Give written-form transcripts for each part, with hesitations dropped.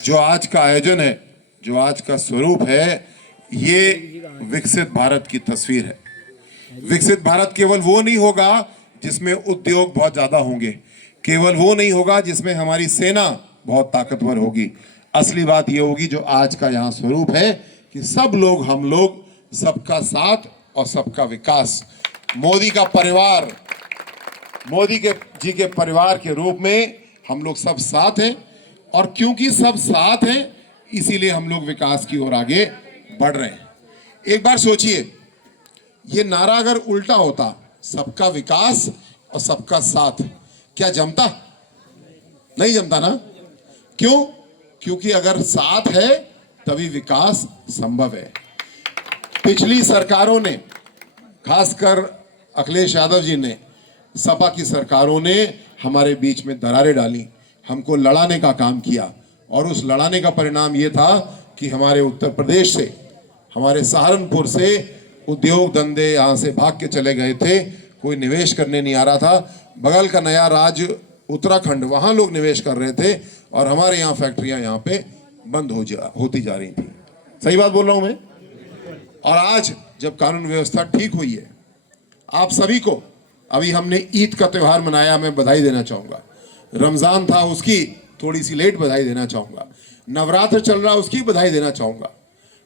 जो आज का आयोजन है, जो आज का स्वरूप है, ये विकसित भारत की तस्वीर है। विकसित भारत केवल वो नहीं होगा जिसमें उद्योग बहुत ज्यादा होंगे, केवल वो नहीं होगा जिसमें हमारी सेना बहुत ताकतवर होगी। असली बात ये होगी जो आज का यहाँ स्वरूप है कि सब लोग, हम लोग, सबका साथ और सबका विकास। मोदी का परिवार, मोदी जी के परिवार के रूप में हम लोग सब साथ हैं, और क्योंकि सब साथ हैं इसीलिए हम लोग विकास की ओर आगे बढ़ रहे हैं। एक बार सोचिए, ये नारा अगर उल्टा होता, सबका विकास और सबका साथ, क्या जमता? नहीं जमता ना। क्यों? क्योंकि अगर साथ है तभी विकास संभव है। पिछली सरकारों ने, खासकर अखिलेश यादव जी ने, सपा की सरकारों ने हमारे बीच में दरारें डाली, हमको लड़ाने का काम किया, और उस लड़ाने का परिणाम ये था कि हमारे उत्तर प्रदेश से, हमारे सहारनपुर से उद्योग धंधे यहाँ से भाग के चले गए थे। कोई निवेश करने नहीं आ रहा था। बगल का नया राज्य उत्तराखंड, वहाँ लोग निवेश कर रहे थे, और हमारे यहाँ फैक्ट्रियाँ यहाँ पे बंद होती जा रही थी। सही बात बोल रहा हूँ मैं? और आज जब कानून व्यवस्था ठीक हुई है, आप सभी को, अभी हमने ईद का त्यौहार मनाया, मैं बधाई देना चाहूँगा। रमज़ान था, उसकी थोड़ी सी लेट बधाई देना चाहूँगा। नवरात्र चल रहा, उसकी बधाई देना चाहूँगा।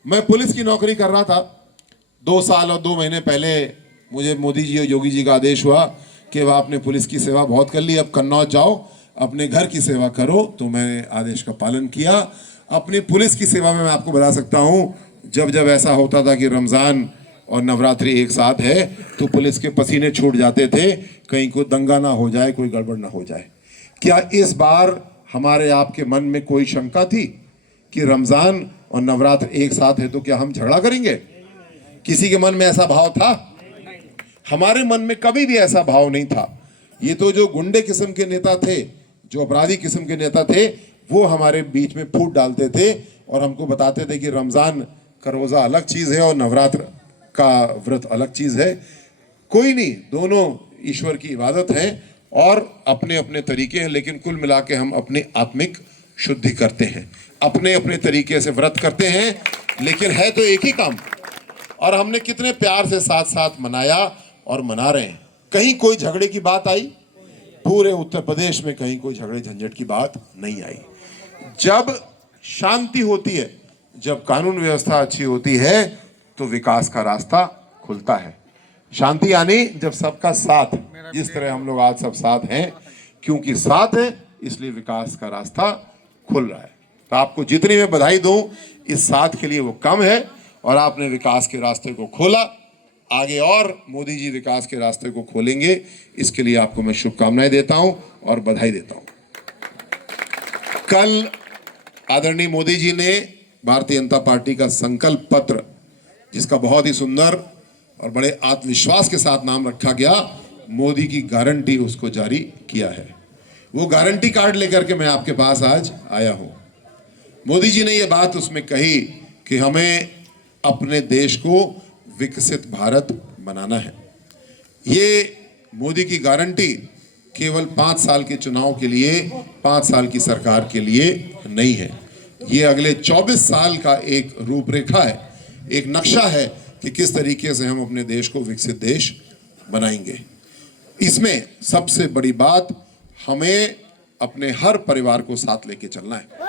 मैं पुलिस की नौकरी कर रहा था, 2 साल और 2 महीने पहले मुझे मोदी जी और योगी जी का आदेश हुआ कि वह आपने पुलिस की सेवा बहुत कर ली, अब कन्नौज जाओ, अपने घर की सेवा करो। तो मैं आदेश का पालन किया। अपनी पुलिस की सेवा में मैं आपको बता सकता हूँ, जब जब ऐसा होता था कि रमज़ान और नवरात्रि एक साथ है तो पुलिस के पसीने छूट जाते थे, कहीं कोई दंगा ना हो जाए, कोई गड़बड़ ना हो जाए। क्या इस बार हमारे आपके मन में कोई शंका थी कि रमज़ान और नवरात्र एक साथ है तो क्या हम झगड़ा करेंगे? किसी के मन में ऐसा भाव था? हमारे मन में कभी भी ऐसा भाव नहीं था। ये तो जो गुंडे किस्म के नेता थे, जो अपराधी किस्म के नेता थे, वो हमारे बीच में फूट डालते थे और हमको बताते थे कि रमज़ान का रोज़ा अलग चीज़ है और नवरात्र का व्रत अलग चीज़ है। कोई नहीं, दोनों ईश्वर की इबादत है और अपने अपने तरीके हैं, लेकिन कुल मिला के हम अपने आत्मिक शुद्धि करते हैं, अपने अपने तरीके से व्रत करते हैं, लेकिन है तो एक ही काम। और हमने कितने प्यार से साथ साथ मनाया और मना रहे हैं। कहीं कोई झगड़े की बात आई? पूरे उत्तर प्रदेश में कहीं कोई झगड़े झंझट की बात नहीं आई। जब शांति होती है, जब कानून व्यवस्था अच्छी होती है तो विकास का रास्ता खुलता है। शांति यानी जब सबका साथ, जिस तरह हम लोग आज सब साथ हैं, क्योंकि साथ है इसलिए विकास का रास्ता खुल रहा है। तो आपको जितनी मैं बधाई दूं, इस साथ के लिए वो कम है, और आपने विकास के रास्ते को खोला। आगे और मोदी जी विकास के रास्ते को खोलेंगे, इसके लिए आपको मैं शुभकामनाएं देता हूं और बधाई देता हूं। कल आदरणीय मोदी जी ने भारतीय जनता पार्टी का संकल्प पत्र, जिसका बहुत ही सुंदर और बड़े आत्मविश्वास के साथ नाम रखा गया, मोदी की गारंटी, उसको जारी किया है। वो गारंटी कार्ड लेकर के मैं आपके पास आज आया हूं। मोदी जी ने ये बात उसमें कही कि हमें अपने देश को विकसित भारत बनाना है। ये मोदी की गारंटी केवल 5 साल के चुनाव के लिए, 5 साल की सरकार के लिए नहीं है। ये अगले 24 साल का एक रूपरेखा है, एक नक्शा है कि किस तरीके से हम अपने देश को विकसित देश बनाएंगे। इसमें सबसे बड़ी बात, हमें अपने हर परिवार को साथ लेके चलना है।